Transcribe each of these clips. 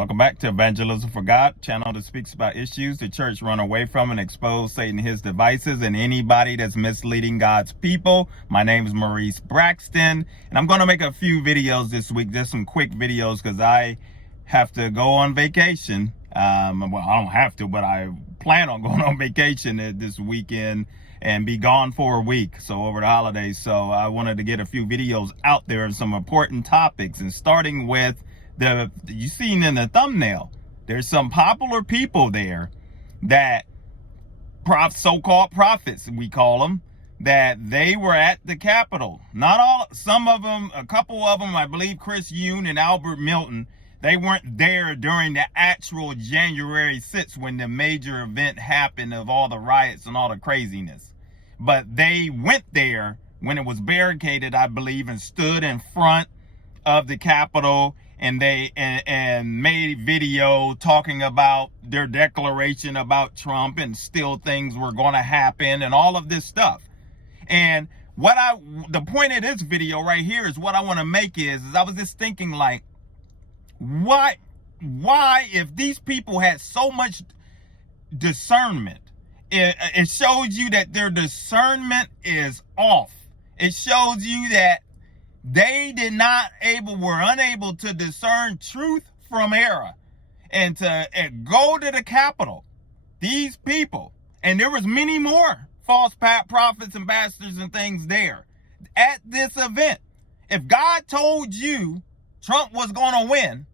Welcome back to Evangelism for God, channel that speaks about issues the church run away from and expose Satan and his devices and anybody that's misleading God's people. My name is Maurice Braxton, and I'm going to make a few videos this week, just some quick videos, because I have to go on vacation. Well, I don't have to, but I plan on going on vacation this weekend and be gone for a week, so over the holidays. So I wanted to get a few videos out there on some important topics, and starting with you seen in the thumbnail, there's some popular people there that so-called prophets, we call them, that they were at the Capitol. Not all, some of them, a couple of them, I believe Yoon and Albert Milton, they weren't there during the actual January 6th when the major event happened of all the riots and all the craziness. But they went there when it was barricaded, I believe, and stood in front of the Capitol, and they made video talking about their declaration about Trump, and still things were going to happen and all of this stuff. And the point of this video right here is what I want to make is I was just thinking, like, why if these people had so much discernment, it shows you that their discernment is off. It shows you that they were unable to discern truth from error, and to go to the Capitol. These people, and there was many more false prophets and pastors and things there at this event. If God told you Trump was going to win,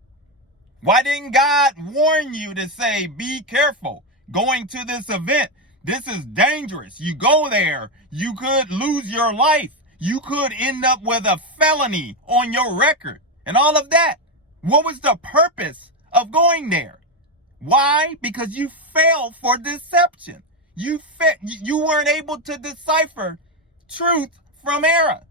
why didn't God warn you to say, be careful going to this event? This is dangerous. You go there, you could lose your life. You could end up with a felony on your record and all of that. What was the purpose of going there? Why? Because you fell for deception. You weren't able to decipher truth from error.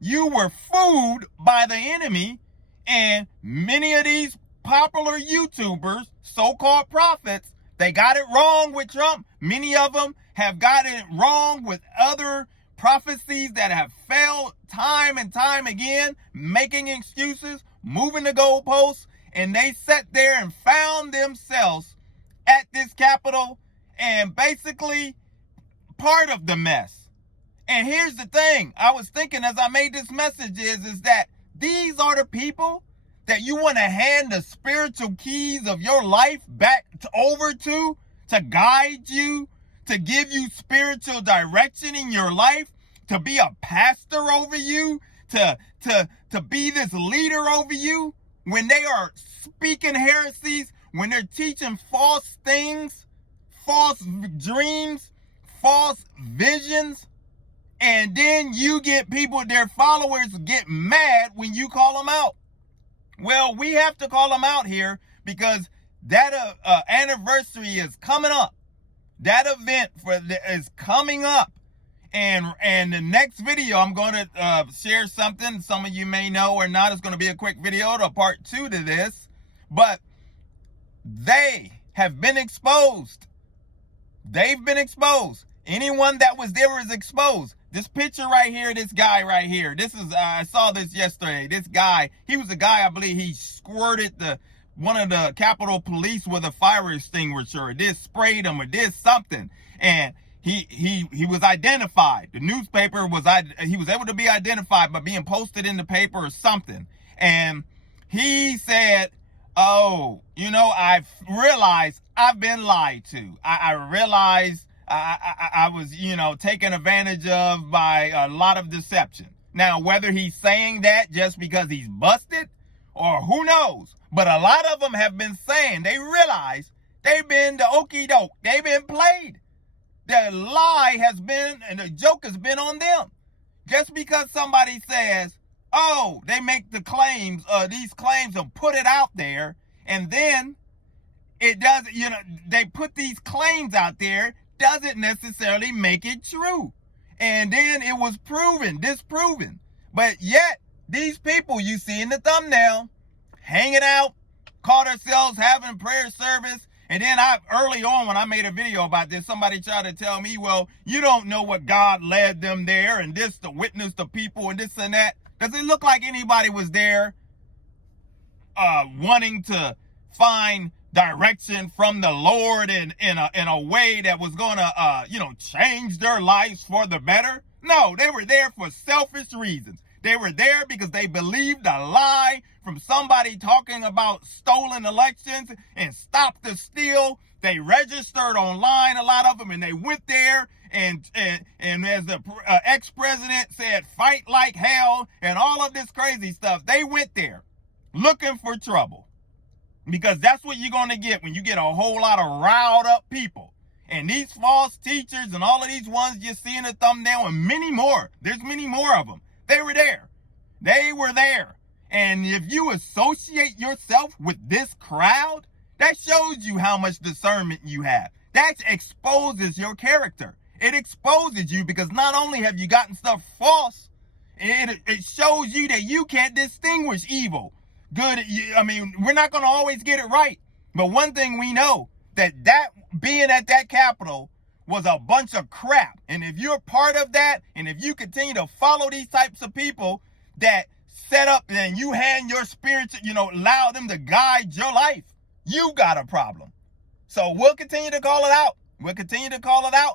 You were fooled by the enemy, and many of these popular YouTubers, so-called prophets, they got it wrong with Trump. Many of them have gotten it wrong with other prophecies that have failed time and time again, making excuses, moving the goalposts, and they sat there and found themselves at this Capitol and basically part of the mess. And here's the thing, I was thinking as I made this message is that these are the people that you want to hand the spiritual keys of your life back over to guide you, to give you spiritual direction in your life, to be a pastor over you, to be this leader over you, when they are speaking heresies, when they're teaching false things, false dreams, false visions, and then you get people, their followers get mad when you call them out. Well, we have to call them out here because that anniversary is coming up. That event is coming up. And the next video, I'm going to share something some of you may know or not. It's going to be a quick video to part 2 to this. But they have been exposed. They've been exposed. Anyone that was there was exposed. This picture right here, this guy right here. This is, I saw this yesterday. This guy, he was a guy, I believe he squirted one of the Capitol Police with a fire extinguisher, or did sprayed him, or did something. And he was identified. The newspaper he was able to be identified by being posted in the paper or something. And he said, oh, you know, I've realized I've been lied to. I realized I was, you know, taken advantage of by a lot of deception. Now, whether he's saying that just because he's busted or who knows, but a lot of them have been saying they realize they've been the okie doke. They've been played. The lie has been, and the joke has been on them. Just because somebody says, oh, they make the claims, these claims and put it out there, and then it doesn't, you know, they put these claims out there, doesn't necessarily make it true. And then it was disproven. But yet, these people you see in the thumbnail, hanging out, called themselves having prayer service. And then early on when I made a video about this, somebody tried to tell me, well, you don't know what God led them there, and this to witness to people and this and that. Does it look like anybody was there wanting to find direction from the Lord in a way that was going to, change their lives for the better. No, they were there for selfish reasons. They were there because they believed a lie from somebody talking about stolen elections and Stop the Steal. They registered online, a lot of them, and they went there. And as the ex-president said, fight like hell and all of this crazy stuff, they went there looking for trouble. Because that's what you're going to get when you get a whole lot of riled up people. And these false teachers and all of these ones you see in the thumbnail and many more, there's many more of them. They were there. They were there. And if you associate yourself with this crowd, that shows you how much discernment you have. That exposes your character. It exposes you because not only have you gotten stuff false, it shows you that you can't distinguish evil. Good. I mean, we're not going to always get it right. But one thing we know, that being at that Capitol was a bunch of crap. And if you're part of that, and if you continue to follow these types of people that set up and you hand your spirit, allow them to guide your life, you got a problem. So we'll continue to call it out.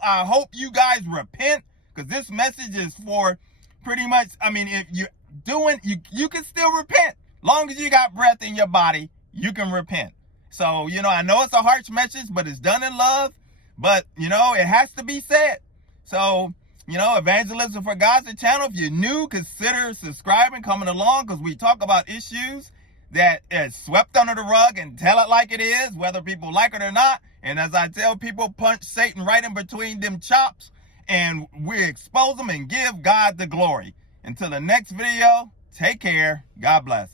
I hope you guys repent, because this message is for pretty much, if you're doing, you can still repent. Long as you got breath in your body, you can repent. So, I know it's a harsh message, but it's done in love. But, it has to be said. So, Evangelism for God's the channel. If you're new, consider subscribing, coming along, because we talk about issues that is swept under the rug and tell it like it is, whether people like it or not. And as I tell people, punch Satan right in between them chops, and we expose them and give God the glory. Until the next video, take care. God bless.